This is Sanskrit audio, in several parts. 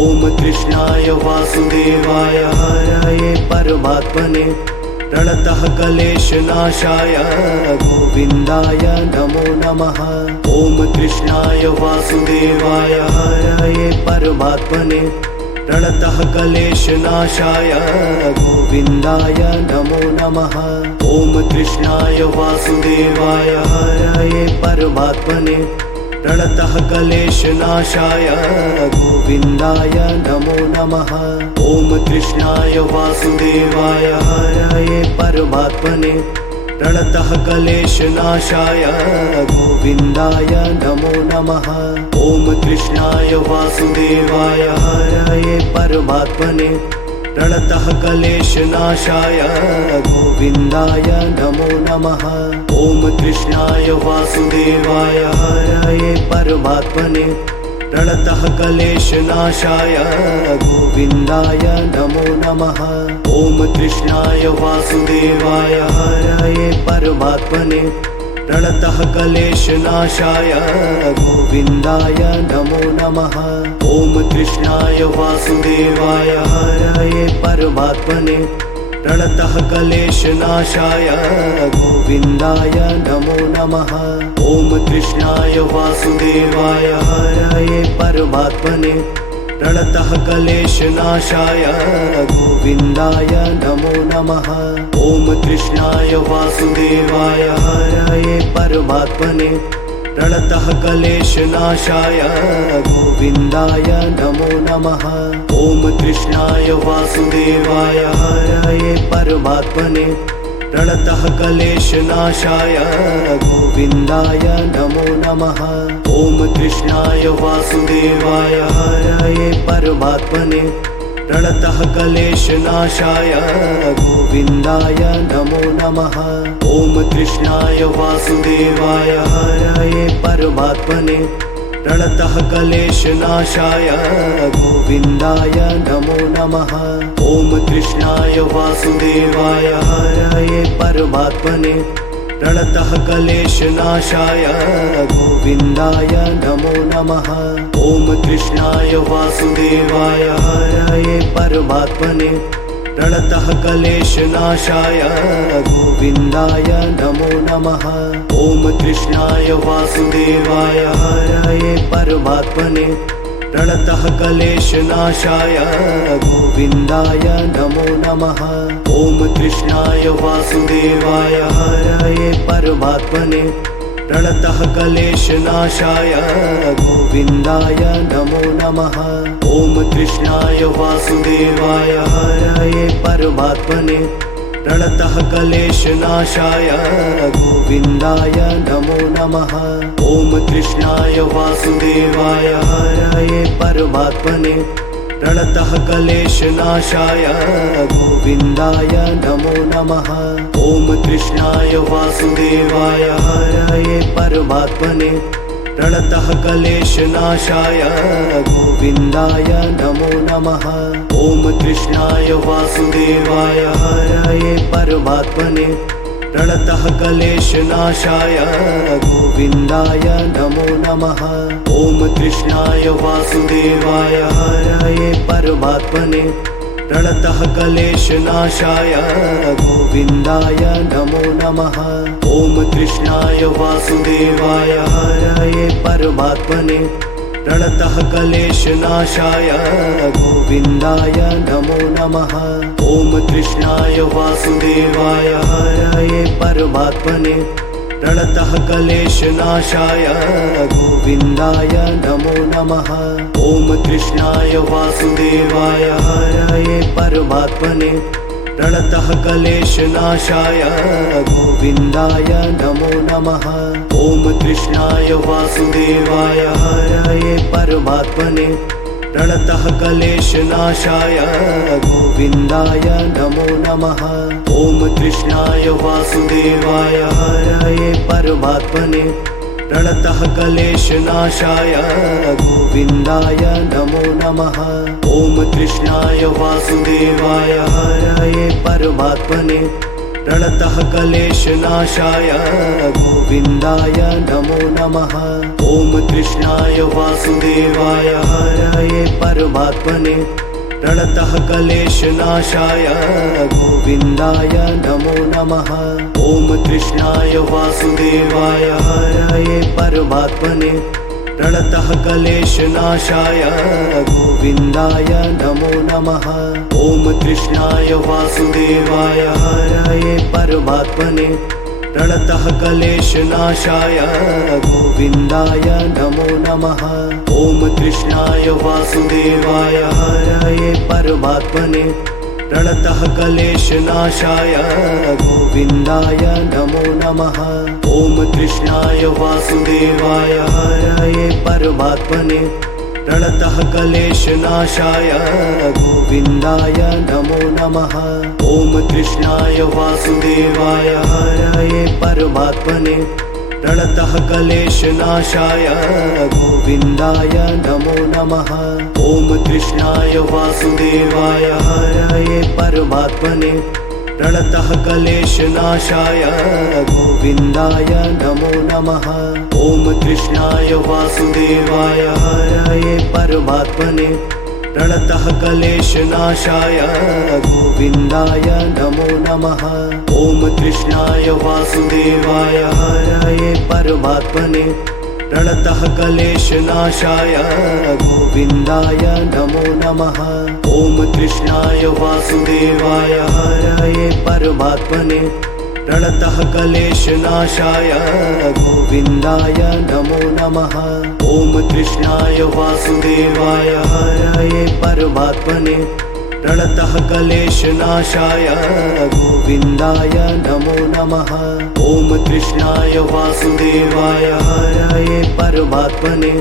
ॐ कृष्णाय वासुदेवाय हरये परमात्मने प्रणतः क्लेशनाशाय गोविन्दाय नमो नमः। ॐ कृष्णाय वासुदेवाय हरये परमात्मने प्रणतः क्लेशनाशाय गोविन्दाय नमो नमः। ॐ कृष्णाय वासुदेवाय हरये परमात्मने प्रणतः क्लेशनाशाय गोविन्दाय नमो नमः। ॐ कृष्णाय वासुदेवाय हरये परमात्मने प्रणतः क्लेशनाशाय गोविन्दाय नमो नमः। ॐ कृष्णाय वासुदेवाय हरये परमात्मने प्रणतः क्लेशनाशाय गोविन्दाय नमो नमः। ॐ कृष्णाय वासुदेवाय हरये परमात्मने प्रणतः क्लेशनाशाय गोविन्दाय नमो नमः। ॐ कृष्णाय वासुदेवाय हरये परमात्मने प्रणतः क्लेशनाशाय गोविन्दाय नमो नमः। ॐ कृष्णाय वासुदेवाय हरये परमात्मने प्रणतः क्लेशनाशाय गोविन्दाय नमो नमः। ॐ कृष्णाय वासुदेवाय हरये परमात्मने प्रणतः क्लेशनाशाय गोविन्दाय नमो नमः। ॐ कृष्णाय वासुदेवाय हरये परमात्मने प्रणतः क्लेशनाशाय गोविन्दाय नमो नमः। ॐ कृष्णाय वासुदेवाय हरये परमात्मने प्रणतः क्लेशनाशाय गोविन्दाय नमो नमः। ॐ कृष्णाय वासुदेवाय हरये परमात्मने प्रणतः क्लेशनाशाय गोविन्दाय नमो नमः। ॐ कृष्णाय वासुदेवाय हरये परमात्मने प्रणतः क्लेशनाशाय गोविन्दाय नमो नमः। ॐ कृष्णाय वासुदेवाय हरये परमात्मने प्रणतः क्लेशनाशाय गोविन्दाय नमो नमः। ॐ कृष्णाय वासुदेवाय हरये परमात्मने प्रणतः क्लेशनाशाय गोविन्दाय नमो नमः। ॐ कृष्णाय वासुदेवाय हरये परमात्मने प्रणतः क्लेशनाशाय गोविन्दाय नमो नमः। ॐ कृष्णाय वासुदेवाय हरये परमात्मने प्रणतः क्लेशनाशाय गोविन्दाय नमो नमः। ॐ कृष्णाय वासुदेवाय हरये परमात्मने प्रणतः क्लेशनाशाय गोविन्दाय नमो नमः। ॐ कृष्णाय वासुदेवाय हरये परमात्मने प्रणतः क्लेशनाशाय गोविन्दाय नमो नमः। ॐ कृष्णाय वासुदेवाय हरये परमात्मने प्रणतः क्लेशनाशाय गोविन्दाय नमो नमः। ॐ कृष्णाय वासुदेवाय हरये परमात्मने प्रणतः क्लेशनाशाय गोविन्दाय नमो नमः। ॐ कृष्णाय वासुदेवाय हरये परमात्मने प्रणतः क्लेशनाशाय गोविन्दाय नमो नमः। ॐ कृष्णाय वासुदेवाय हरये परमात्मने प्रणतः क्लेशनाशाय गोविन्दाय नमो नमः। ॐ कृष्णाय वासुदेवाय हरये परमात्मने प्रणतः क्लेशनाशाय गोविन्दाय नमो नमः। ॐ कृष्णाय वासुदेवाय हरये परमात्मने प्रणतः क्लेशनाशाय गोविन्दाय नमो नमः। ॐ कृष्णाय वासुदेवाय हरये परमात्मने प्रणतः क्लेशनाशाय गोविन्दाय नमो नमः। ॐ कृष्णाय वासुदेवाय हरये परमात्मने प्रणतः क्लेशनाशाय गोविन्दाय नमो नमः। ॐ कृष्णाय वासुदेवाय हरये परमात्मने प्रणतः क्लेशनाशाय गोविन्दाय नमो नमः। ॐ कृष्णाय वासुदेवाय हरये परमात्मने प्रणतः क्लेशनाशाय गोविन्दाय नमो नमः। ॐ कृष्णाय वासुदेवाय हरये परमात्मने प्रणतः क्लेशनाशाय गोविन्दाय नमो नमः। ॐ कृष्णाय वासुदेवाय हरये परमात्मने प्रणतः क्लेशनाशाय गोविन्दाय नमो नमः। ॐ कृष्णाय वासुदेवाय हरये परमात्मने प्रणतः क्लेशनाशाय गोविन्दाय नमो नमः। ॐ कृष्णाय वासुदेवाय हरये परमात्मने प्रणतः क्लेशनाशाय गोविन्दाय नमो नमः। ॐ कृष्णाय वासुदेवाय हरये परमात्मने प्रणतः क्लेशनाशाय गोविन्दाय नमो नमः। ॐ कृष्णाय वासुदेवाय हरये परमात्मने प्रणतः क्लेशनाशाय गोविन्दाय नमो नमः। ॐ कृष्णाय वासुदेवाय हरये परमात्मने प्रणतः क्लेशनाशाय गोविन्दाय नमो नमः। ॐ कृष्णाय वासुदेवाय हरये परमात्मने प्रणतः क्लेशनाशाय गोविन्दाय नमो नमः। ॐ कृष्णाय वासुदेवाय हरये परमात्मने प्रणतः क्लेशनाशाय गोविन्दाय नमो नमः। ॐ कृष्णाय वासुदेवाय हरये परमात्मने प्रणतः क्लेशनाशाय गोविन्दाय नमो नमः। ॐ कृष्णाय वासुदेवाय हरये परमात्मने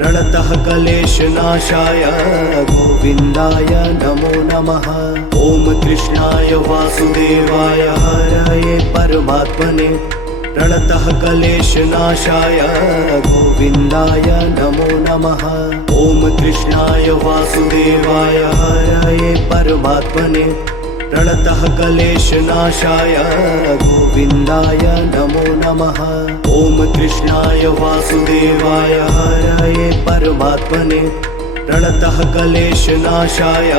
प्रणतः क्लेशनाशाय गोविन्दाय नमो नमः। ॐ कृष्णाय वासुदेवाय हरये परमात्मने प्रणतः क्लेशनाशाय गोविन्दाय नमो नमः। ॐ कृष्णाय वासुदेवाय हरये परमात्मने प्रणतः क्लेशनाशाय गोविन्दाय नमो नमः। ॐ कृष्णाय वासुदेवाय हरये परमात्मने प्रणतः क्लेशनाशाय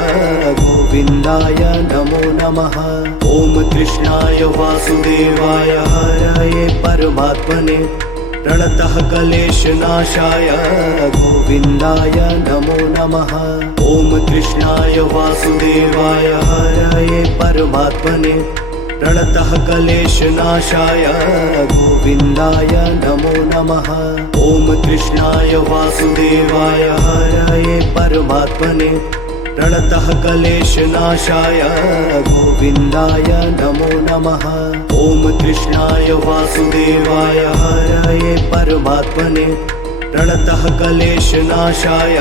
गोविन्दाय नमो नमः। ॐ कृष्णाय वासुदेवाय हरये परमात्मने प्रणतः क्लेशनाशाय गोविन्दाय नमो नमः। ॐ कृष्णाय वासुदेवाय हरये परमात्मने प्रणतः क्लेशनाशाय गोविन्दाय नमो नमः। ॐ कृष्णाय वासुदेवाय हरये परमात्मने प्रणतः क्लेशनाशाय गोविन्दाय नमो नमः। ॐ कृष्णाय वासुदेवाय हरये परमात्मने प्रणतः क्लेशनाशाय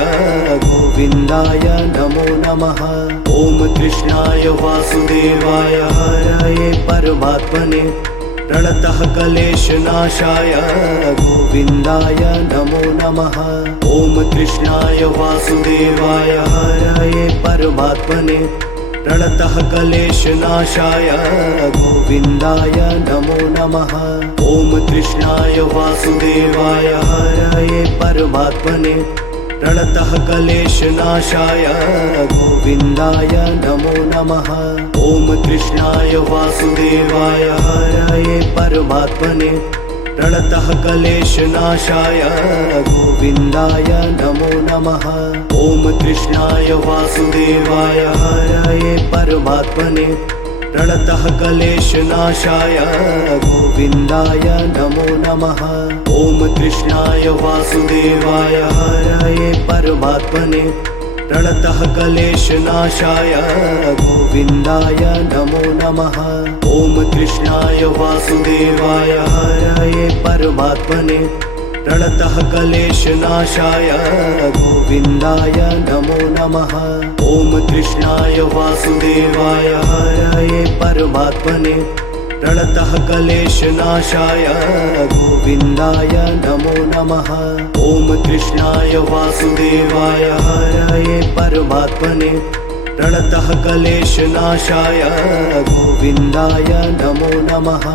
गोविन्दाय नमो नमः। ॐ कृष्णाय वासुदेवाय हरये परमात्मने प्रणतः क्लेशनाशाय गोविन्दाय नमो नमः। ॐ कृष्णाय वासुदेवाय हरये परमात्मने प्रणतः क्लेशनाशाय गोविन्दाय नमो नमः। ॐ कृष्णाय वासुदेवाय हरये परमात्मने प्रणतः क्लेशनाशाय गोविन्दाय नमो नमः। ॐ कृष्णाय वासुदेवाय हरये परमात्मने प्रणतः क्लेशनाशाय गोविन्दाय नमो नमः। ॐ कृष्णाय वासुदेवाय हरये परमात्मने प्रणतः क्लेशनाशाय गोविन्दाय नमो नमः। ॐ कृष्णाय वासुदेवाय हरये परमात्मने प्रणतः क्लेशनाशाय गोविन्दाय नमो नमः। ॐ कृष्णाय वासुदेवाय हरये परमात्मने प्रणतः क्लेशनाशाय गोविन्दाय नमो नमः। ॐ कृष्णाय वासुदेवाय हरये परमात्मने प्रणतः क्लेशनाशाय गोविन्दाय नमो नमः। ॐ कृष्णाय वासुदेवाय हरये परमात्मने प्रणतः क्लेशनाशाय गोविन्दाय नमो नमः।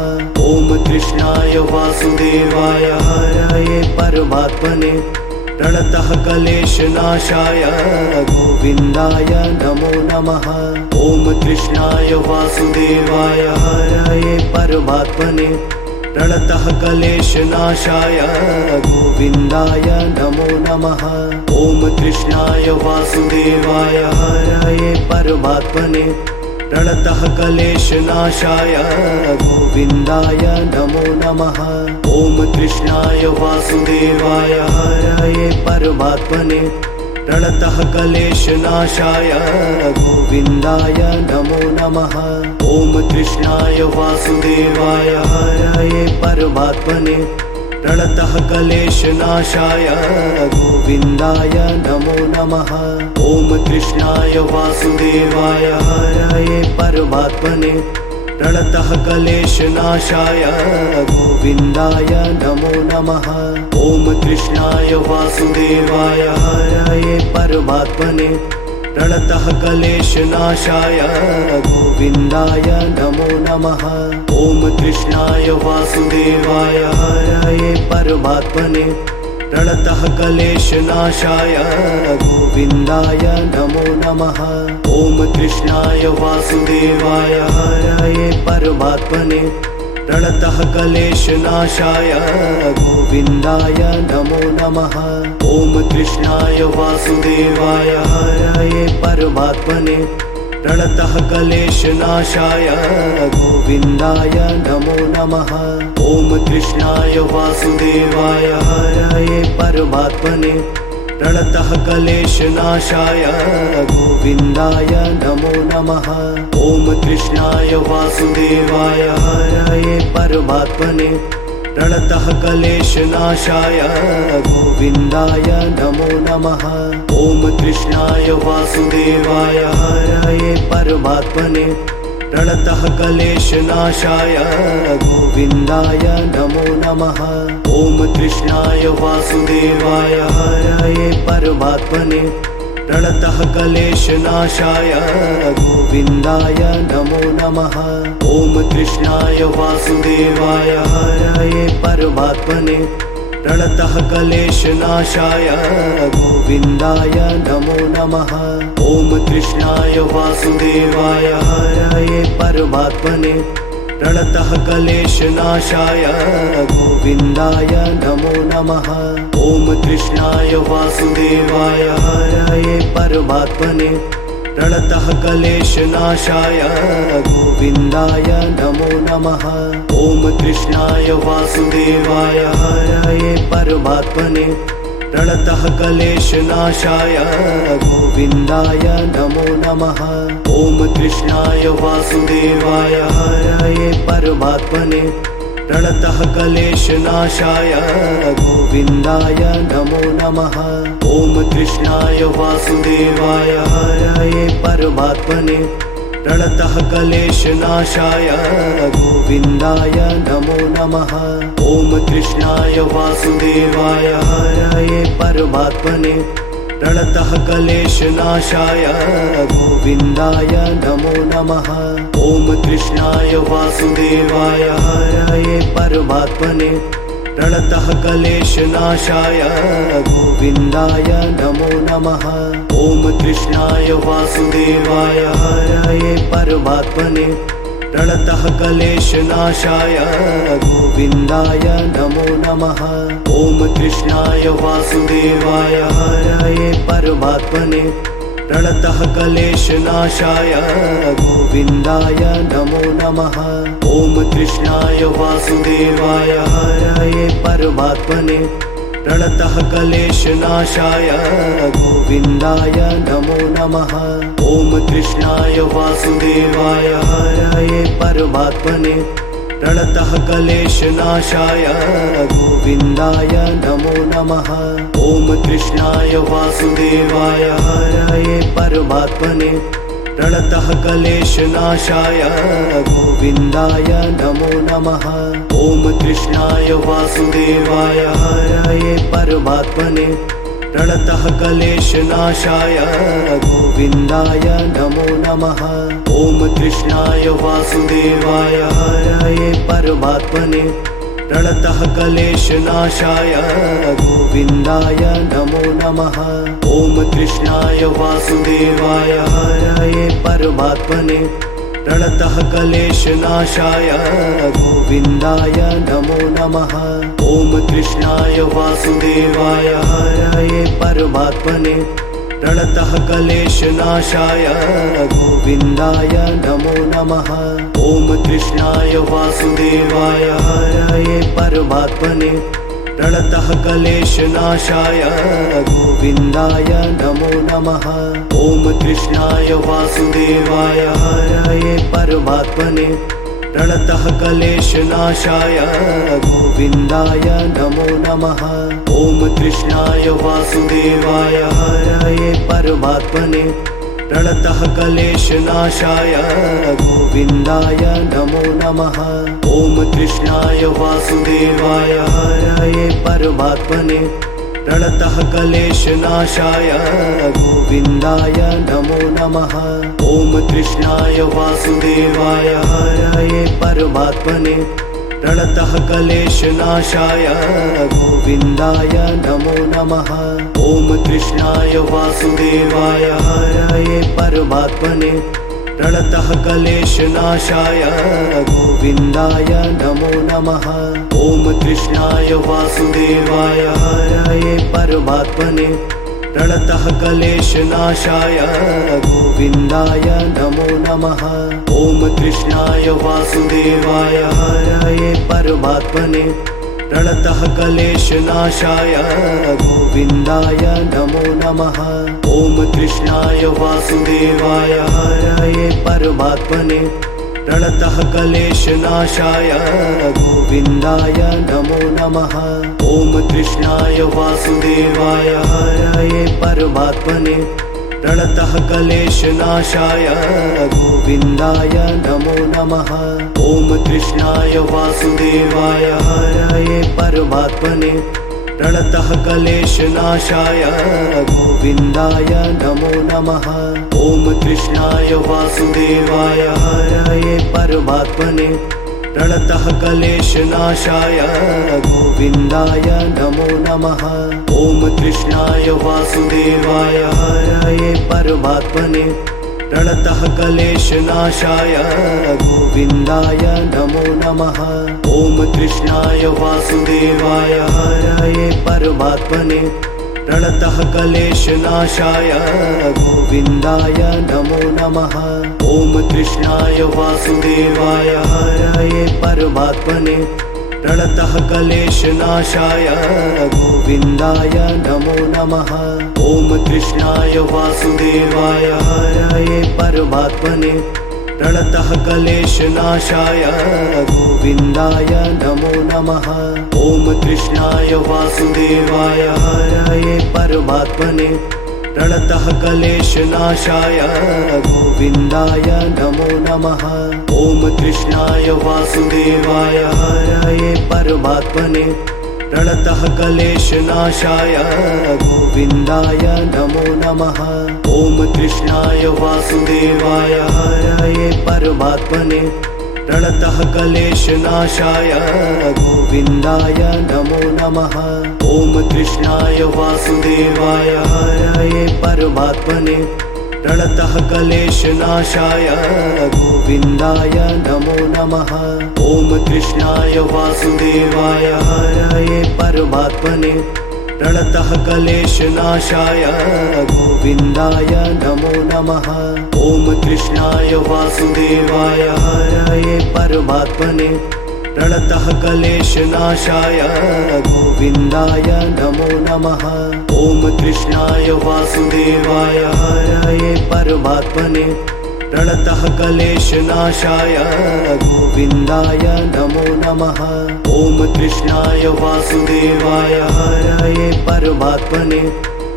ॐ कृष्णाय वासुदेवाय हरये परमात्मने प्रणतः क्लेशनाशाय गोविन्दाय नमो नमः। ॐ कृष्णाय वासुदेवाय हरये परमात्मने प्रणतः क्लेशनाशाय गोविन्दाय नमो नमः। ॐ कृष्णाय वासुदेवाय हरये परमात्मने प्रणतः क्लेशनाशाय गोविन्दाय नमो नमः। ॐ कृष्णाय वासुदेवाय हरये परमात्मने प्रणतः क्लेशनाशाय गोविन्दाय नमो नमः। ॐ कृष्णाय वासुदेवाय हरये परमात्मने प्रणतः क्लेशनाशाय गोविन्दाय नमो नमः। ॐ कृष्णाय वासुदेवाय हरये परमात्मने प्रणतः क्लेशनाशाय गोविन्दाय नमो नमः। ॐ कृष्णाय वासुदेवाय हरये परमात्मने प्रणतः क्लेशनाशाय गोविन्दाय नमो नमः। ॐ कृष्णाय वासुदेवाय हरये परमात्मने प्रणतः क्लेशनाशाय गोविन्दाय नमो नमः। ॐ कृष्णाय वासुदेवाय हरये परमात्मने प्रणतः क्लेशनाशाय गोविन्दाय नमो नमः। ॐ कृष्णाय वासुदेवाय हरये परमात्मने प्रणतः क्लेशनाशाय गोविन्दाय नमो नमः। ॐ कृष्णाय वासुदेवाय हरये परमात्मने प्रणतः क्लेशनाशाय गोविन्दाय नमो नमः। ॐ कृष्णाय वासुदेवाय हरये परमात्मने प्रणतः क्लेशनाशाय गोविन्दाय नमो नमः। ॐ कृष्णाय वासुदेवाय हरये परमात्मने प्रणतः क्लेशनाशाय गोविन्दाय नमो नमः। ॐ कृष्णाय वासुदेवाय हरये परमात्मने प्रणतः क्लेशनाशाय गोविन्दाय नमो नमः। ॐ कृष्णाय वासुदेवाय हरये परमात्मने प्रणतः क्लेशनाशाय गोविन्दाय नमो नमः। ॐ कृष्णाय वासुदेवाय हरये परमात्मने प्रणतः क्लेशनाशाय गोविन्दाय नमो नमः। ॐ कृष्णाय वासुदेवाय हरये परमात्मने प्रणतः क्लेशनाशाय गोविन्दाय नमो नमः। ॐ कृष्णाय वासुदेवाय हरये परमात्मने प्रणतः क्लेशनाशाय गोविन्दाय नमो नमः। ॐ कृष्णाय वासुदेवाय हरये परमात्मने प्रणतः क्लेशनाशाय गोविन्दाय नमो नमः। ॐ कृष्णाय वासुदेवाय हरये परमात्मने प्रणतः क्लेशनाशाय गोविन्दाय नमो नमः। ॐ कृष्णाय वासुदेवाय हरये परमात्मने प्रणतः क्लेशनाशाय गोविन्दाय नमो नमः। ॐ कृष्णाय वासुदेवाय हरये परमात्मने प्रणतः क्लेशनाशाय गोविन्दाय नमो नमः। ॐ कृष्णाय वासुदेवाय हरये परमात्मने प्रणतः क्लेशनाशाय गोविन्दाय नमो नमः। ॐ कृष्णाय वासुदेवाय हरये परमात्मने प्रणतः क्लेशनाशाय गोविन्दाय नमो नमः। ॐ कृष्णाय वासुदेवाय हरये परमात्मने प्रणतः क्लेशनाशाय गोविन्दाय नमो नमः। ॐ कृष्णाय वासुदेवाय हरये परमात्मने प्रणतः क्लेशनाशाय गोविन्दाय नमो नमः। ॐ कृष्णाय वासुदेवाय हरये परमात्मने प्रणतः क्लेशनाशाय गोविन्दाय नमो नमः। ॐ कृष्णाय वासुदेवाय हरये परमात्मने प्रणतः क्लेशनाशाय गोविन्दाय नमो नमः। ॐ कृष्णाय वासुदेवाय हरये परमात्मने प्रणतः क्लेशनाशाय गोविन्दाय नमो नमः। ॐ कृष्णाय वासुदेवाय हरये परमात्मने प्रणतः क्लेशनाशाय गोविन्दाय नमो नमः। ॐ कृष्णाय वासुदेवाय हरये परमात्मने प्रणतः क्लेशनाशाय गोविन्दाय नमो नमः। ॐ कृष्णाय वासुदेवाय हरये परमात्मने प्रणतः क्लेशनाशाय गोविन्दाय नमो नमः। ॐ कृष्णाय वासुदेवाय हरये परमात्मने प्रणतः क्लेशनाशाय गोविन्दाय नमो नमः। ॐ कृष्णाय वासुदेवाय हरये परमात्मने प्रणतः क्लेशनाशाय गोविन्दाय नमो नमः। ॐ कृष्णाय वासुदेवाय हरये परमात्मने प्रणतः क्लेशनाशाय गोविन्दाय नमो नमः। ॐ कृष्णाय वासुदेवाय हरये परमात्मने प्रणतः क्लेशनाशाय गोविन्दाय नमो नमः। ॐ कृष्णाय वासुदेवाय हरये परमात्मने प्रणतः क्लेशनाशाय गोविन्दाय नमो नमः। ॐ कृष्णाय वासुदेवाय हरये परमात्मने प्रणतः क्लेशनाशाय गोविन्दाय नमो नमः। ॐ कृष्णाय वासुदेवाय हरये परमात्मने प्रणतः क्लेशनाशाय गोविन्दाय नमो नमः। ॐ कृष्णाय वासुदेवाय हरये परमात्मने प्रणतः क्लेशनाशाय गोविन्दाय नमो नमः। ॐ कृष्णाय वासुदेवाय हरये परमात्मने प्रणतः क्लेशनाशाय गोविन्दाय नमो नमः। ॐ कृष्णाय वासुदेवाय हरये परमात्मने प्रणतः क्लेशनाशाय गोविन्दाय नमो नमः। ॐ कृष्णाय वासुदेवाय हरये परमात्मने प्रणतः क्लेशनाशाय गोविन्दाय नमो नमः। ॐ कृष्णाय वासुदेवाय हरये परमात्मने प्रणतः क्लेशनाशाय गोविन्दाय नमो नमः। ॐ कृष्णाय वासुदेवाय हरये परमात्मने प्रणतः क्लेशनाशाय गोविन्दाय नमो नमः। ॐ कृष्णाय वासुदेवाय हरये परमात्मने प्रणतः क्लेशनाशाय गोविन्दाय नमो नमः। ॐ कृष्णाय वासुदेवाय हरये परमात्मने प्रणतः क्लेशनाशाय गोविन्दाय नमो नमः। ॐ कृष्णाय वासुदेवाय हरये परमात्मने प्रणतः क्लेशनाशाय गोविन्दाय नमो नमः। ॐ कृष्णाय वासुदेवाय हरये परमात्मने प्रणतः क्लेशनाशाय गोविन्दाय नमो नमः। ॐ कृष्णाय वासुदेवाय हरये परमात्मने प्रणतः क्लेशनाशाय गोविन्दाय नमो नमः। ॐ कृष्णाय वासुदेवाय हरये परमात्मने प्रणतः क्लेशनाशाय गोविन्दाय नमो नमः। ॐ कृष्णाय वासुदेवाय हरये परमात्मने प्रणतः क्लेशनाशाय गोविन्दाय नमो नमः। ॐ कृष्णाय वासुदेवाय हरये परमात्मने प्रणतः क्लेशनाशाय गोविन्दाय नमो नमः। ॐ कृष्णाय वासुदेवाय हरये परमात्मने प्रणतः क्लेशनाशाय गोविन्दाय नमो नमः। ॐ कृष्णाय वासुदेवाय हरये परमात्मने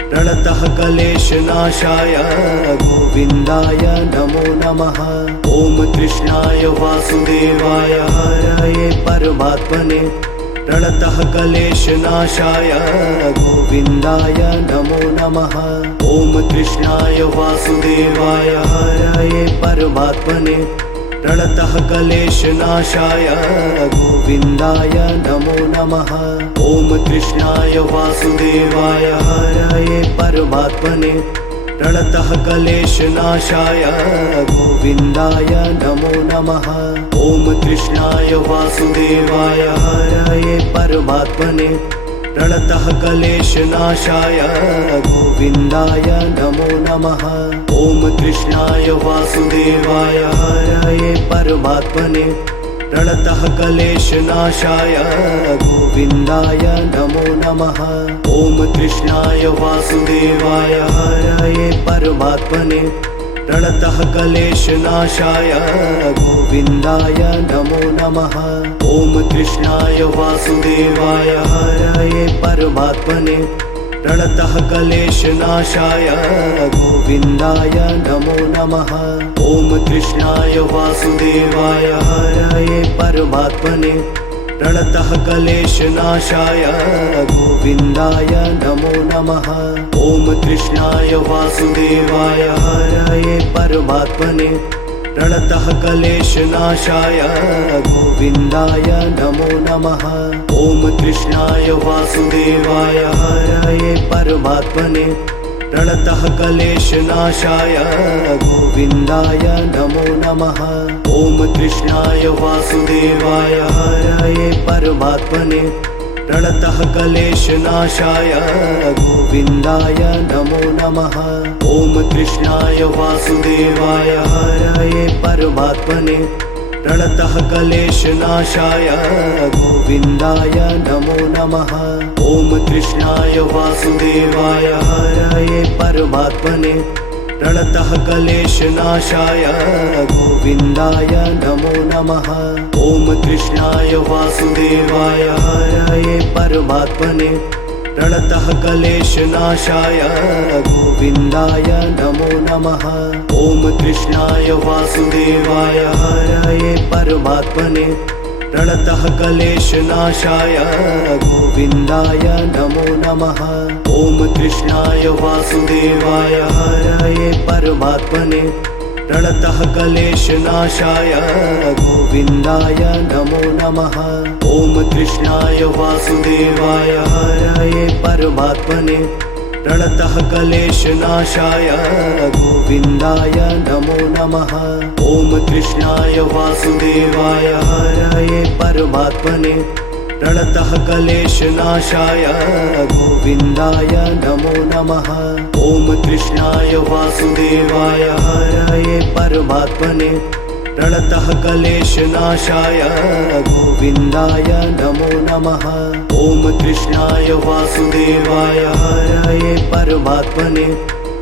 प्रणतः क्लेशनाशाय गोविन्दाय नमो नमः। ॐ कृष्णाय वासुदेवाय हरये परमात्मने प्रणतः क्लेशनाशाय गोविन्दाय नमो नमः। ॐ कृष्णाय वासुदेवाय हरये परमात्मने प्रणतः क्लेशनाशाय गोविन्दाय नमो नमः। ॐ कृष्णाय वासुदेवाय हरये परमात्मने प्रणतः क्लेशनाशाय गोविन्दाय नमो नमः। ॐ कृष्णाय वासुदेवाय हरये परमात्मने प्रणतः क्लेशनाशाय गोविन्दाय नमो नमः। ॐ कृष्णाय वासुदेवाय हरये परमात्मने प्रणतः क्लेशनाशाय गोविन्दाय नमो नमः। ॐ कृष्णाय वासुदेवाय हरये परमात्मने प्रणतः क्लेशनाशाय गोविन्दाय नमो नमः। ॐ कृष्णाय वासुदेवाय हरये परमात्मने प्रणतः क्लेशनाशाय गोविन्दाय नमो नमः। ॐ कृष्णाय वासुदेवाय हरये परमात्मने प्रणतः क्लेशनाशाय गोविन्दाय नमो नमः। ॐ कृष्णाय वासुदेवाय हरये परमात्मने प्रणतः क्लेशनाशाय गोविन्दाय नमो नमः। ॐ कृष्णाय वासुदेवाय हरये परमात्मने प्रणतः क्लेशनाशाय गोविन्दाय नमो नमः। ॐ कृष्णाय वासुदेवाय हरये परमात्मने प्रणतः क्लेशनाशाय गोविन्दाय नमो नमः। ॐ कृष्णाय वासुदेवाय हरये परमात्मने प्रणतः क्लेशनाशाय गोविन्दाय नमो नमः। ॐ कृष्णाय वासुदेवाय हरये परमात्मने प्रणतः क्लेशनाशाय गोविन्दाय नमो नमः। ॐ कृष्णाय वासुदेवाय हरये परमात्मने प्रणतः क्लेशनाशाय गोविन्दाय नमो नमः। ॐ कृष्णाय वासुदेवाय हरये परमात्मने प्रणतः क्लेशनाशाय गोविन्दाय नमो नमः। ॐ कृष्णाय वासुदेवाय हरये परमात्मने प्रणतः क्लेशनाशाय गोविन्दाय नमो नमः। ॐ कृष्णाय वासुदेवाय हरये परमात्मने प्रणतः क्लेशनाशाय गोविन्दाय नमो नमः। ॐ कृष्णाय वासुदेवाय हरये परमात्मने प्रणतः क्लेशनाशाय गोविन्दाय नमो नमः। ॐ कृष्णाय वासुदेवाय हरये परमात्मने प्रणतः क्लेशनाशाय गोविन्दाय नमो नमः। ॐ कृष्णाय वासुदेवाय हरये परमात्मने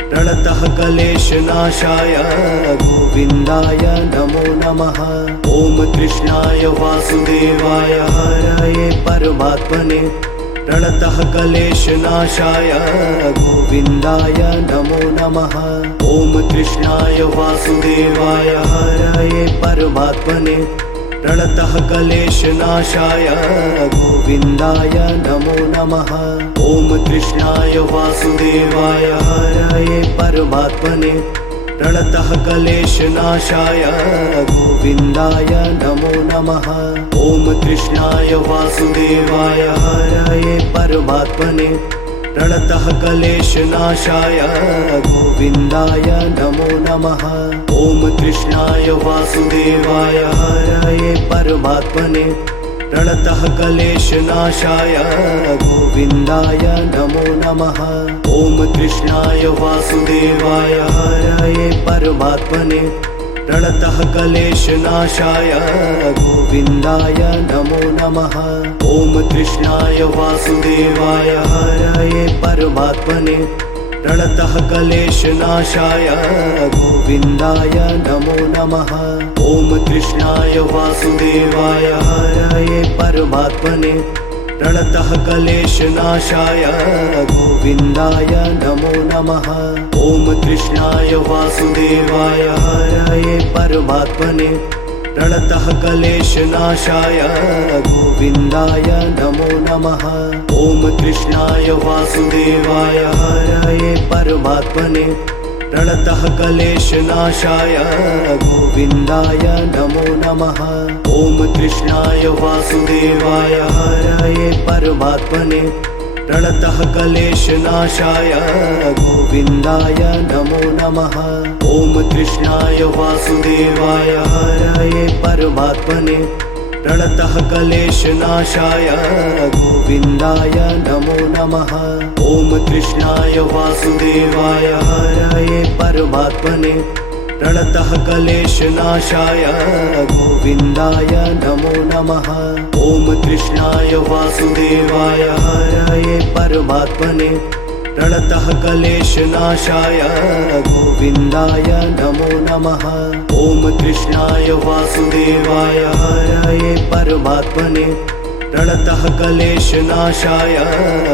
प्रणतः क्लेशनाशाय गोविन्दाय नमो नमः। ॐ कृष्णाय वासुदेवाय हरये परमात्मने प्रणतः क्लेशनाशाय गोविन्दाय नमो नमः। ॐ कृष्णाय वासुदेवाय हरये परमात्मने प्रणतः क्लेशनाशाय गोविन्दाय नमो नमः। ॐ कृष्णाय वासुदेवाय हरये परमात्मने प्रणतः क्लेशनाशाय गोविन्दाय नमो नमः। ॐ कृष्णाय वासुदेवाय हरये परमात्मने प्रणतः क्लेशनाशाय गोविन्दाय नमो नमः। ॐ कृष्णाय वासुदेवाय हरये परमात्मने प्रणतः क्लेशनाशाय गोविन्दाय नमो नमः। ॐ कृष्णाय वासुदेवाय हरये परमात्मने प्रणतः क्लेशनाशाय गोविन्दाय नमो नमः। ॐ कृष्णाय वासुदेवाय हरये परमात्मने प्रणतः क्लेशनाशाय गोविन्दाय नमो नमः। ॐ कृष्णाय वासुदेवाय हरये परमात्मने प्रणतः क्लेशनाशाय गोविन्दाय नमो नमः। ॐ कृष्णाय वासुदेवाय हरये परमात्मने प्रणतः क्लेशनाशाय गोविन्दाय नमो नमः। ॐ कृष्णाय वासुदेवाय हरये परमात्मने प्रणतः क्लेशनाशाय गोविन्दाय नमो नमः। ॐ कृष्णाय वासुदेवाय हरये परमात्मने प्रणतः क्लेशनाशाय गोविन्दाय नमो नमः। ॐ कृष्णाय वासुदेवाय हरये परमात्मने प्रणतः क्लेशनाशाय गोविन्दाय नमो नमः। ॐ कृष्णाय वासुदेवाय हरये परमात्मने प्रणतः क्लेशनाशाय गोविन्दाय नमो नमः। ॐ कृष्णाय वासुदेवाय हरये परमात्मने प्रणतः क्लेशनाशाय गोविन्दाय नमो नमः। ॐ कृष्णाय वासुदेवाय हरये परमात्मने प्रणतः क्लेशनाशाय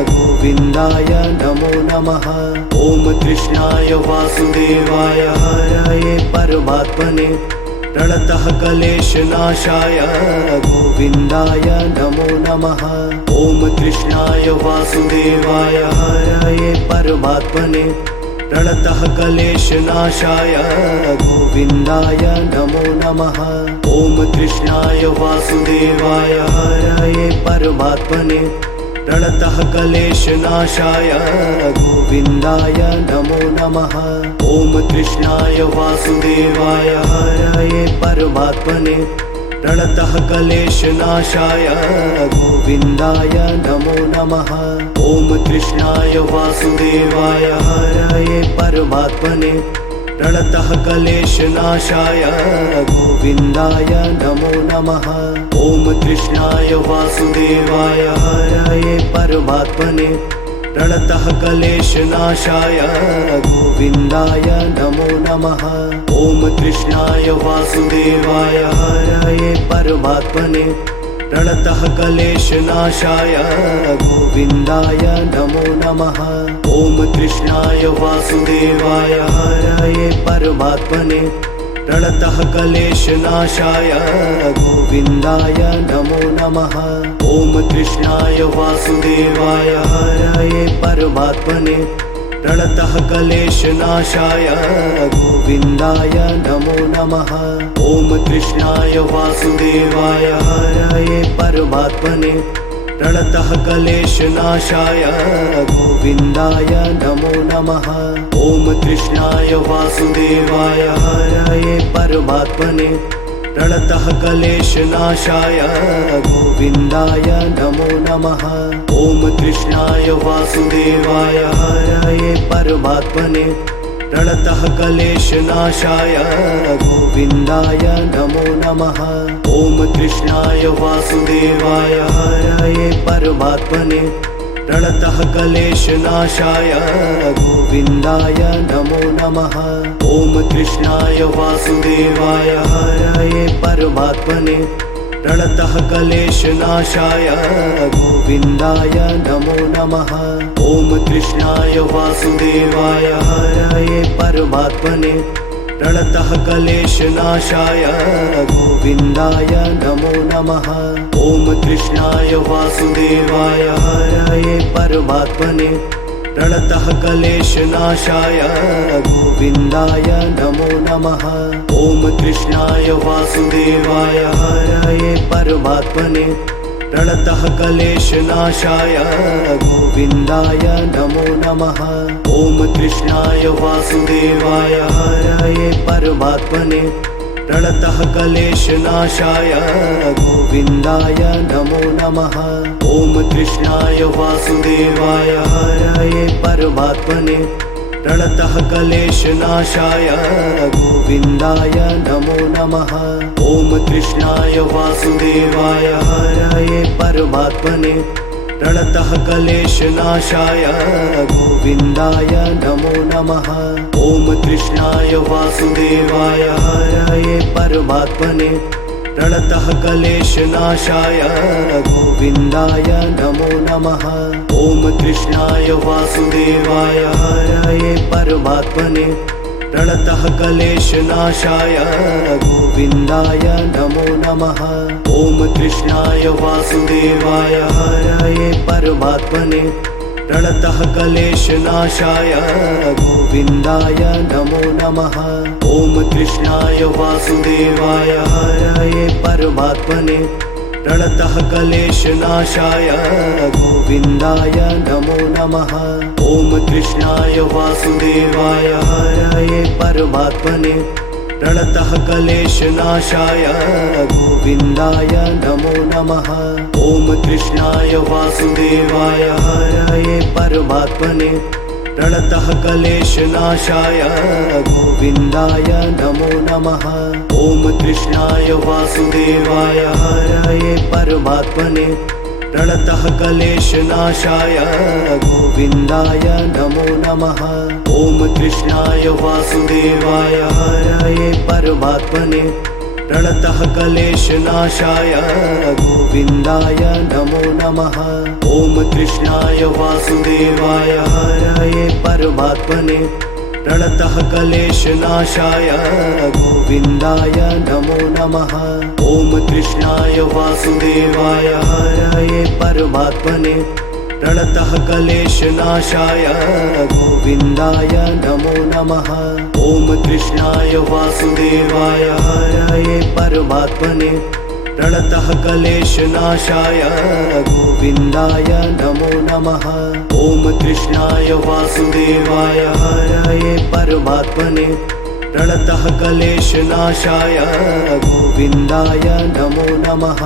गोविन्दाय नमो नमः। ॐ कृष्णाय वासुदेवाय हरये परमात्मने प्रणतः क्लेशनाशाय गोविन्दाय नमो नमः। ॐ कृष्णाय वासुदेवाय हरये परमात्मने प्रणतः क्लेशनाशाय गोविन्दाय नमो नमः। ॐ कृष्णाय वासुदेवाय हरये परमात्मने प्रणतः क्लेशनाशाय गोविन्दाय नमो नमः। ॐ कृष्णाय वासुदेवाय हरये परमात्मने प्रणतः क्लेशनाशाय गोविन्दाय नमो नमः। ॐ कृष्णाय वासुदेवाय हरये परमात्मने प्रणतः क्लेशनाशाय गोविन्दाय नमो नमः। ॐ कृष्णाय वासुदेवाय हरये परमात्मने प्रणतः क्लेशनाशाय गोविन्दाय नमो नमः। ॐ कृष्णाय वासुदेवाय हरये परमात्मने प्रणतः क्लेशनाशाय गोविन्दाय नमो नमः। ॐ कृष्णाय वासुदेवाय हरये परमात्मने प्रणतः क्लेशनाशाय गोविन्दाय नमो नमः। ॐ कृष्णाय वासुदेवाय हरये परमात्मने प्रणतः क्लेशनाशाय गोविन्दाय नमो नमः। ॐ कृष्णाय वासुदेवाय हरये परमात्मने प्रणतः क्लेशनाशाय गोविन्दाय नमो नमः। ॐ कृष्णाय वासुदेवाय हरये परमात्मने प्रणतः क्लेशनाशाय गोविन्दाय नमो नमः। ॐ कृष्णाय वासुदेवाय हरये परमात्मने प्रणतः क्लेशनाशाय गोविन्दाय नमो नमः। ॐ कृष्णाय वासुदेवाय हरये परमात्मने प्रणतः क्लेशनाशाय गोविन्दाय नमो नमः। ॐ कृष्णाय वासुदेवाय हरये परमात्मने प्रणतः क्लेशनाशाय गोविन्दाय नमो नमः। ॐ कृष्णाय वासुदेवाय हरये परमात्मने प्रणतः क्लेशनाशाय गोविन्दाय नमो नमः। ॐ कृष्णाय वासुदेवाय हरये परमात्मने प्रणतः क्लेशनाशाय गोविन्दाय नमो नमः। ॐ कृष्णाय वासुदेवाय हरये परमात्मने प्रणतः क्लेशनाशाय गोविन्दाय नमो नमः। ॐ कृष्णाय वासुदेवाय हरये परमात्मने प्रणतः क्लेशनाशाय गोविन्दाय नमो नमः। ॐ कृष्णाय वासुदेवाय हरये परमात्मने प्रणतः क्लेशनाशाय गोविन्दाय नमो नमः। ॐ कृष्णाय वासुदेवाय हरये परमात्मने प्रणतः क्लेशनाशाय गोविन्दाय नमो नमः। ॐ कृष्णाय वासुदेवाय हरये परमात्मने प्रणतः क्लेशनाशाय गोविन्दाय नमो नमः। ॐ कृष्णाय वासुदेवाय हरये परमात्मने प्रणतः क्लेशनाशाय गोविन्दाय नमो नमः। ॐ कृष्णाय वासुदेवाय हरये परमात्मने प्रणतः क्लेशनाशाय गोविन्दाय नमो नमः। ॐ कृष्णाय वासुदेवाय हरये परमात्मने प्रणतः क्लेशनाशाय गोविन्दाय नमो नमः। ॐ कृष्णाय वासुदेवाय हरये परमात्मने प्रणतः क्लेशनाशाय गोविन्दाय नमो नमः। ॐ कृष्णाय वासुदेवाय हरये परमात्मने प्रणतः क्लेशनाशाय गोविन्दाय नमो नमः। ॐ कृष्णाय वासुदेवाय हरये परमात्मने प्रणतः क्लेशनाशाय गोविन्दाय नमो नमः। ॐ कृष्णाय वासुदेवाय हरये परमात्मने प्रणतः क्लेशनाशाय गोविन्दाय नमो नमः। ॐ कृष्णाय वासुदेवाय हरये परमात्मने प्रणतः क्लेशनाशाय गोविन्दाय नमो नमः। ॐ कृष्णाय वासुदेवाय हरये परमात्मने प्रणतः क्लेशनाशाय गोविन्दाय नमो नमः। ॐ कृष्णाय वासुदेवाय हरये परमात्मने प्रणतः क्लेशनाशाय गोविन्दाय नमो नमः। ॐ कृष्णाय वासुदेवाय हरये परमात्मने प्रणतः क्लेशनाशाय गोविन्दाय नमो नमः।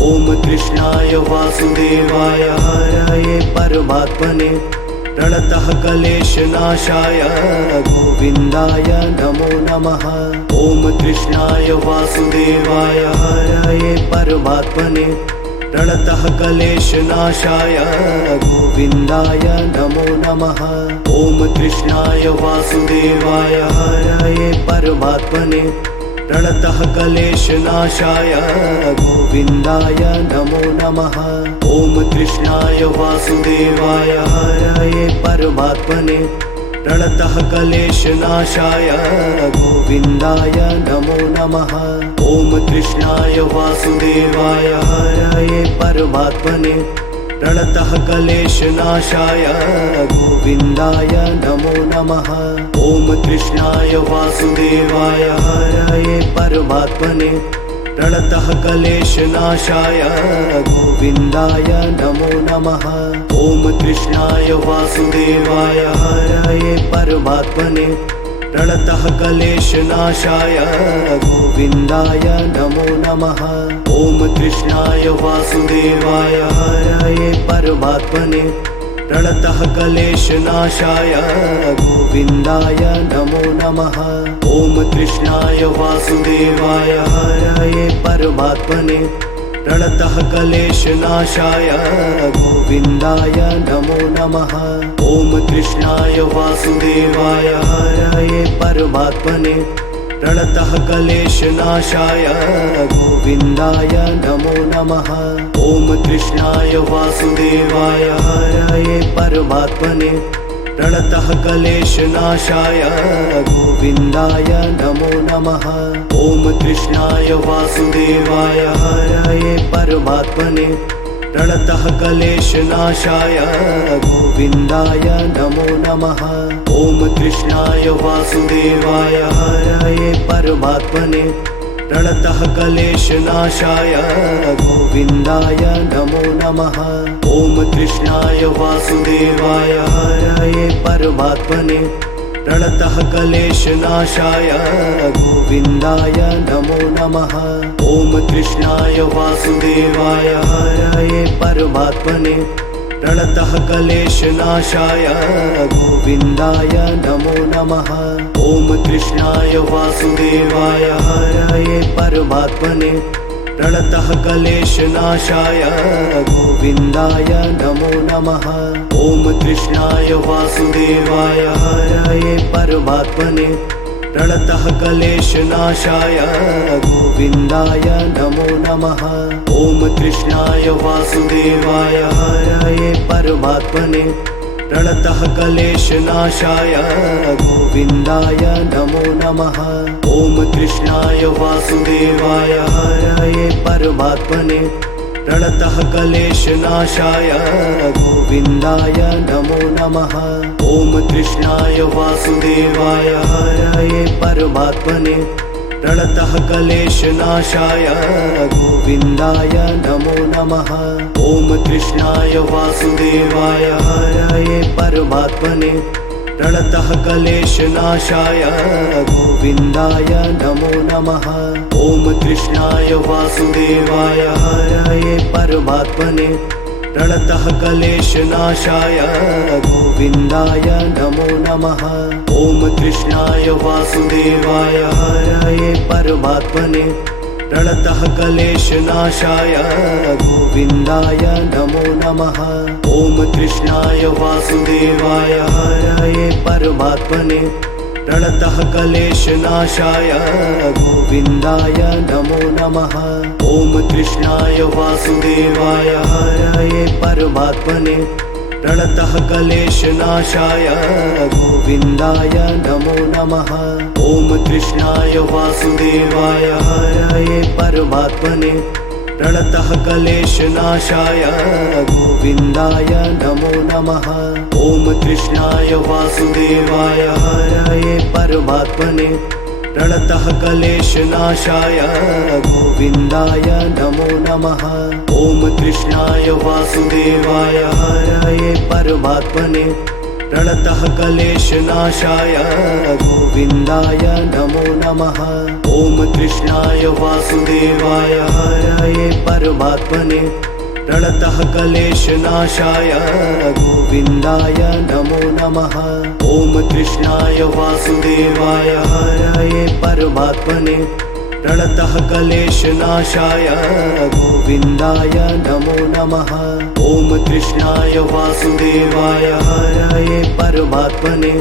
ॐ कृष्णाय वासुदेवाय हरये परमात्मने प्रणतः क्लेशनाशाय गोविन्दाय नमो नमः। ॐ कृष्णाय वासुदेवाय हरये परमात्मने प्रणतः क्लेशनाशाय गोविन्दाय नमो नमः। ॐ कृष्णाय वासुदेवाय हरये परमात्मने प्रणतः क्लेशनाशाय गोविन्दाय नमो नमः। ॐ कृष्णाय वासुदेवाय हरये परमात्मने प्रणतः क्लेशनाशाय गोविन्दाय नमो नमः। ॐ कृष्णाय वासुदेवाय हरये परमात्मने प्रणतः क्लेशनाशाय गोविन्दाय नमो नमः। ॐ कृष्णाय वासुदेवाय हरये परमात्मने प्रणतः क्लेशनाशाय गोविन्दाय नमो नमः। ॐ कृष्णाय वासुदेवाय हरये परमात्मने प्रणतः क्लेशनाशाय गोविन्दाय नमो नमः। ॐ कृष्णाय वासुदेवाय हरये परमात्मने प्रणतः क्लेशनाशाय गोविन्दाय नमो नमः। ॐ कृष्णाय वासुदेवाय हरये परमात्मने प्रणतः क्लेशनाशाय गोविन्दाय नमो नमः। ॐ कृष्णाय वासुदेवाय हरये परमात्मने प्रणतः क्लेशनाशाय गोविन्दाय नमो नमः। ॐ कृष्णाय वासुदेवाय हरये परमात्मने प्रणतः क्लेशनाशाय गोविन्दाय नमो नमः। ॐ कृष्णाय वासुदेवाय हरये परमात्मने प्रणतः क्लेशनाशाय गोविन्दाय नमो नमः। ॐ कृष्णाय वासुदेवाय हरये परमात्मने प्रणतः क्लेशनाशाय गोविन्दाय नमो नमः। ॐ कृष्णाय वासुदेवाय हरये परमात्मने प्रणतः क्लेशनाशाय गोविन्दाय नमो नमः। ॐ कृष्णाय वासुदेवाय हरये परमात्मने प्रणतः क्लेशनाशाय गोविन्दाय नमो नमः। ॐ कृष्णाय वासुदेवाय हरये परमात्मने प्रणतः क्लेशनाशाय गोविन्दाय नमो नमः। ॐ कृष्णाय वासुदेवाय हरये परमात्मने प्रणतः क्लेशनाशाय गोविन्दाय नमो नमः। ॐ कृष्णाय वासुदेवाय हरये परमात्मने प्रणतः क्लेशनाशाय गोविन्दाय नमो नमः। ॐ कृष्णाय वासुदेवाय हरये परमात्मने प्रणतः क्लेशनाशाय गोविन्दाय नमो नमः। ॐ कृष्णाय वासुदेवाय हरये परमात्मने प्रणतः क्लेशनाशाय गोविन्दाय नमो नमः। ॐ कृष्णाय वासुदेवाय हरये परमात्मने प्रणतः क्लेशनाशाय गोविन्दाय नमो नमः। ॐ कृष्णाय वासुदेवाय हरये परमात्मने प्रणतः क्लेशनाशाय गोविन्दाय नमो नमः। ॐ कृष्णाय वासुदेवाय हरये परमात्मने प्रणतः क्लेशनाशाय गोविन्दाय नमो नमः। ॐ कृष्णाय वासुदेवाय हरये परमात्मने प्रणतः क्लेशनाशाय गोविन्दाय नमो नमः। ॐ कृष्णाय वासुदेवाय हरये परमात्मने प्रणतः क्लेशनाशाय गोविन्दाय नमो नमः। ॐ कृष्णाय वासुदेवाय हरये परमात्मने प्रणतः क्लेशनाशाय गोविन्दाय नमो नमः। ॐ कृष्णाय वासुदेवाय हरये परमात्मने प्रणतः क्लेशनाशाय गोविन्दाय नमो नमः। ॐ कृष्णाय वासुदेवाय हरये परमात्मने प्रणतः क्लेशनाशाय गोविन्दाय नमो नमः। ॐ कृष्णाय वासुदेवाय हरये परमात्मने प्रणतः क्लेशनाशाय गोविन्दाय नमो नमः। ॐ कृष्णाय वासुदेवाय हरये परमात्मने प्रणतः क्लेशनाशाय गोविन्दाय नमो नमः। ॐ कृष्णाय वासुदेवाय हरये परमात्मने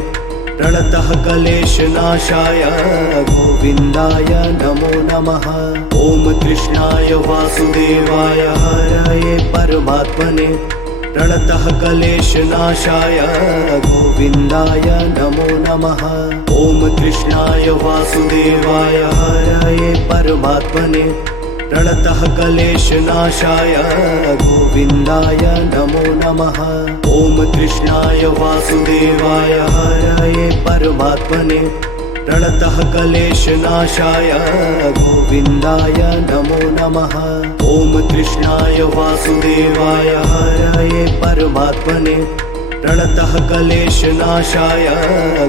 प्रणतः क्लेशनाशाय गोविन्दाय नमो नमः। ॐ कृष्णाय वासुदेवाय हरये परमात्मने प्रणतः क्लेशनाशाय गोविन्दाय नमो नमः। ॐ कृष्णाय वासुदेवाय हरये परमात्मने प्रणतः क्लेशनाशाय गोविन्दाय नमो नमः। ॐ कृष्णाय वासुदेवाय हरये परमात्मने प्रणतः क्लेशनाशाय गोविन्दाय नमो नमः। ॐ कृष्णाय वासुदेवाय हरये परमात्मने प्रणतः क्लेशनाशाय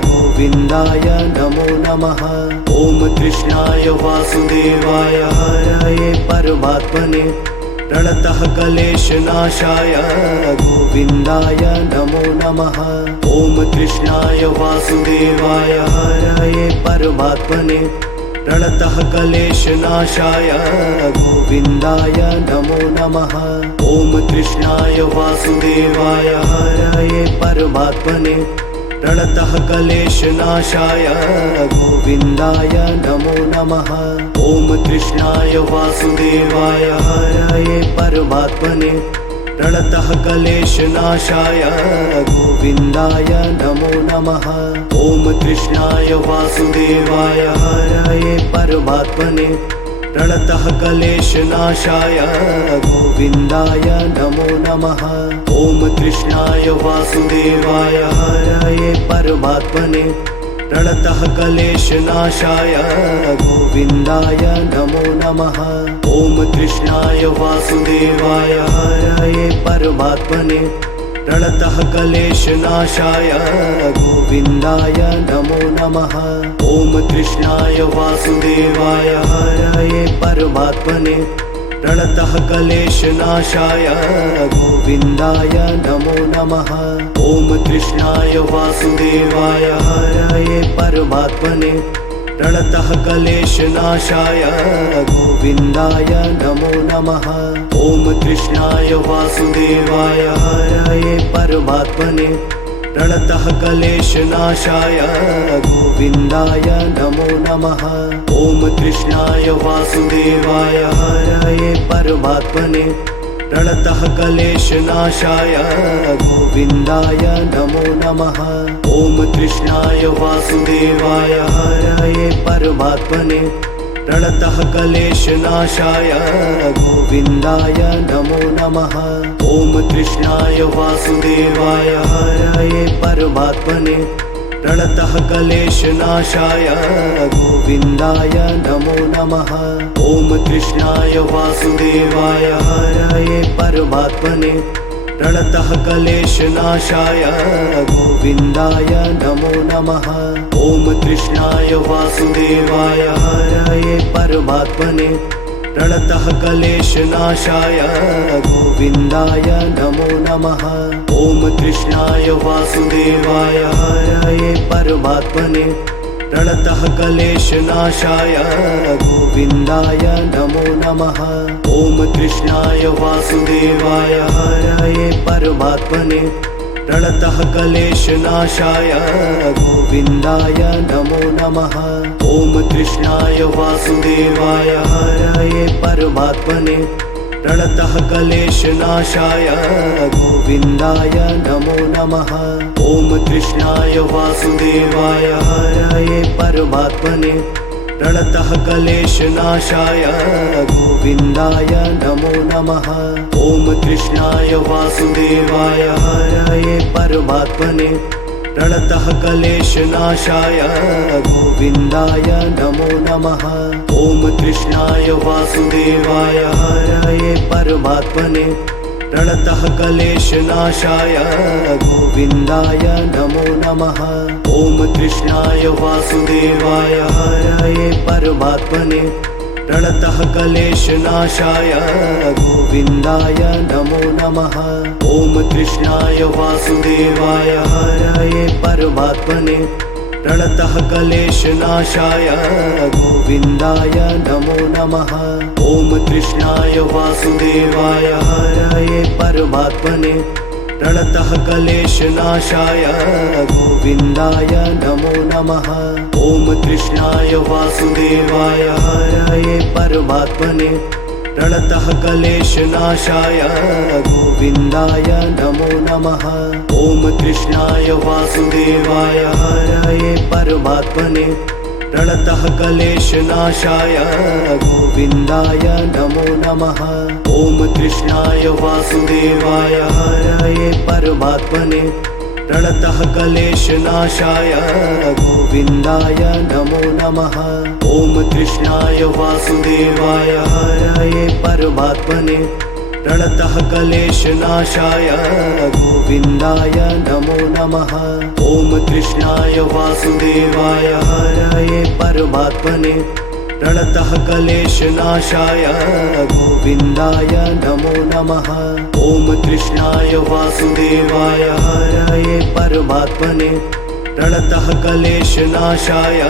गोविन्दाय नमो नमः। ॐ कृष्णाय वासुदेवाय हरये परमात्मने प्रणतः क्लेशनाशाय गोविन्दाय नमो नमः। ॐ कृष्णाय वासुदेवाय हरये परमात्मने प्रणतः क्लेशनाशाय गोविन्दाय नमो नमः। ॐ कृष्णाय वासुदेवाय हरये परमात्मने प्रणतः क्लेशनाशाय गोविन्दाय नमो नमः। ॐ कृष्णाय वासुदेवाय हरये परमात्मने प्रणतः क्लेशनाशाय गोविन्दाय नमो नमः। ॐ कृष्णाय वासुदेवाय हरये परमात्मने प्रणतः क्लेशनाशाय गोविन्दाय नमो नमः। ॐ कृष्णाय वासुदेवाय हरये परमात्मने प्रणतः क्लेशनाशाय गोविन्दाय नमो नमः। ॐ कृष्णाय वासुदेवाय हरये परमात्मने प्रणतः क्लेशनाशाय गोविन्दाय नमो नमः। ॐ कृष्णाय वासुदेवाय हरये परमात्मने प्रणतः क्लेशनाशाय गोविन्दाय नमो नमः। ॐ कृष्णाय वासुदेवाय हरये परमात्मने प्रणतः क्लेशनाशाय गोविन्दाय नमो नमः। ॐ कृष्णाय वासुदेवाय हरये परमात्मने प्रणतः क्लेशनाशाय गोविन्दाय नमो नमः। ॐ कृष्णाय वासुदेवाय हरये परमात्मने प्रणतः क्लेशनाशाय गोविन्दाय नमो नमः। ॐ कृष्णाय वासुदेवाय हरये परमात्मने प्रणतः क्लेशनाशाय गोविन्दाय नमो नमः। ॐ कृष्णाय वासुदेवाय हरये परमात्मने प्रणतः क्लेशनाशाय गोविन्दाय नमो नमः। ॐ कृष्णाय वासुदेवाय हरये परमात्मने प्रणतः क्लेशनाशाय गोविन्दाय नमो नमः। ॐ कृष्णाय वासुदेवाय हरये परमात्मने प्रणतः क्लेशनाशाय गोविन्दाय नमो नमः। ॐ कृष्णाय वासुदेवाय हरये परमात्मने प्रणतः क्लेशनाशाय गोविन्दाय नमो नमः। ॐ कृष्णाय वासुदेवाय हरये परमात्मने प्रणतः क्लेशनाशाय गोविन्दाय नमो नमः। ॐ कृष्णाय वासुदेवाय हरये परमात्मने प्रणतः क्लेशनाशाय गोविन्दाय नमो नमः। ॐ कृष्णाय वासुदेवाय हरये परमात्मने प्रणतः क्लेशनाशाय गोविन्दाय नमो नमः। ॐ कृष्णाय वासुदेवाय हरये परमात्मने प्रणतः क्लेशनाशाय गोविन्दाय नमो नमः। ॐ कृष्णाय वासुदेवाय हरये परमात्मने प्रणतः क्लेशनाशाय गोविन्दाय नमो नमः। ॐ कृष्णाय वासुदेवाय हरये परमात्मने प्रणतः क्लेशनाशाय गोविन्दाय नमो नमः। ॐ कृष्णाय वासुदेवाय हरये परमात्मने प्रणतः क्लेशनाशाय गोविन्दाय नमो नमः। ॐ कृष्णाय वासुदेवाय हरये परमात्मने प्रणतः क्लेशनाशाय गोविन्दाय नमो नमः। ॐ कृष्णाय वासुदेवाय हरये परमात्मने प्रणतः क्लेशनाशाय गोविन्दाय नमो नमः। ॐ कृष्णाय वासुदेवाय हरये परमात्मने प्रणतः क्लेशनाशाय गोविन्दाय नमो नमः। ॐ कृष्णाय वासुदेवाय हरये परमात्मने प्रणतः क्लेशनाशाय गोविन्दाय नमो नमः। ॐ कृष्णाय वासुदेवाय हरये परमात्मने प्रणतः क्लेशनाशाय गोविन्दाय नमो नमः। ॐ कृष्णाय वासुदेवाय हरये परमात्मने प्रणतः क्लेशनाशाय गोविन्दाय नमो नमः। ॐ कृष्णाय वासुदेवाय हरये परमात्मने प्रणतः क्लेशनाशाय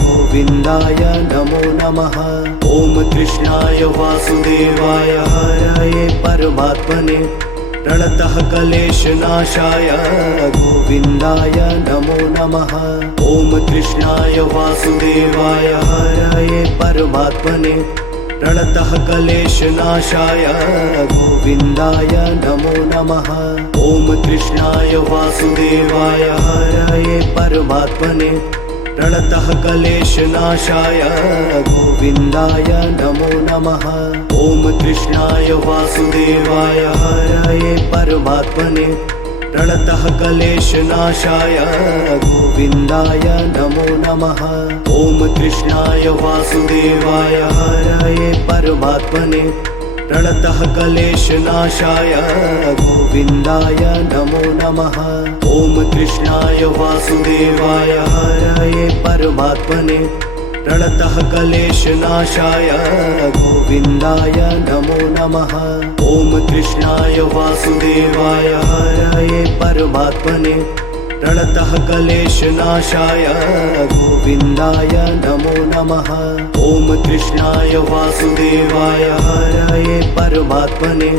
गोविन्दाय नमो नमः। ॐ कृष्णाय वासुदेवाय हरये परमात्मने प्रणतः क्लेशनाशाय गोविन्दाय नमो नमः। ॐ कृष्णाय वासुदेवाय हरये परमात्मने प्रणतः क्लेशनाशाय गोविन्दाय नमो नमः। ॐ कृष्णाय वासुदेवाय हरये परमात्मने प्रणतः क्लेशनाशाय गोविन्दाय नमो नमः। ॐ कृष्णाय वासुदेवाय हरये परमात्मने प्रणतः क्लेशनाशाय गोविन्दाय नमो नमः। ॐ कृष्णाय वासुदेवाय हरये परमात्मने प्रणतः क्लेशनाशाय गोविन्दाय नमो नमः। ॐ कृष्णाय वासुदेवाय हरये परमात्मने प्रणतः क्लेशनाशाय गोविन्दाय नमो नमः। ॐ कृष्णाय वासुदेवाय हरये परमात्मने प्रणतः क्लेशनाशाय गोविन्दाय नमो नमः। ॐ कृष्णाय वासुदेवाय हरये परमात्मने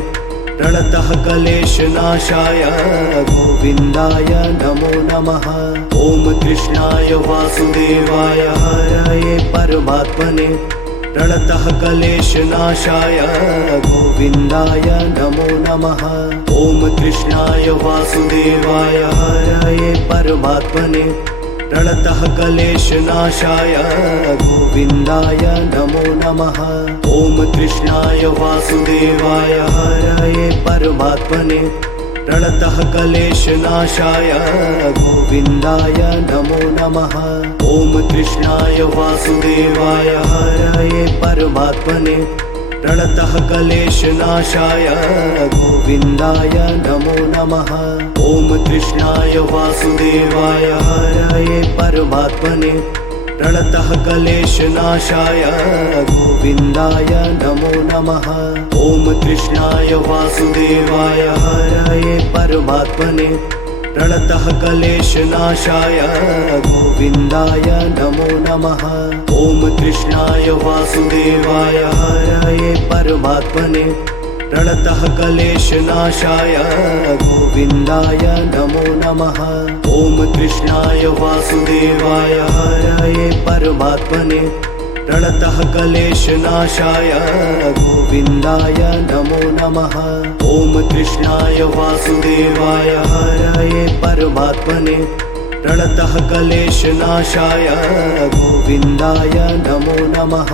प्रणतः क्लेशनाशाय गोविन्दाय नमो नमः। ॐ कृष्णाय वासुदेवाय हरये परमात्मने प्रणतः क्लेशनाशाय गोविन्दाय नमो नमः। ॐ कृष्णाय वासुदेवाय हरये परमात्मने प्रणतः क्लेशनाशाय गोविन्दाय नमो नमः। ॐ कृष्णाय वासुदेवाय हरये परमात्मने प्रणतः क्लेशनाशाय गोविन्दाय नमो नमः। ॐ कृष्णाय वासुदेवाय हरये परमात्मने प्रणतः क्लेशनाशाय गोविन्दाय नमो नमः। ॐ कृष्णाय वासुदेवाय हरये परमात्मने प्रणतः क्लेशनाशाय गोविन्दाय नमो नमः। ॐ कृष्णाय वासुदेवाय हरये परमात्मने प्रणतः क्लेशनाशाय गोविन्दाय नमो नमः। ॐ कृष्णाय वासुदेवाय हरये परमात्मने प्रणतः क्लेशनाशाय गोविन्दाय नमो नमः। ॐ कृष्णाय वासुदेवाय हरये परमात्मने प्रणतः क्लेशनाशाय गोविन्दाय नमो नमः। ॐ कृष्णाय वासुदेवाय हरये परमात्मने प्रणतः क्लेशनाशाय गोविन्दाय नमो नमः।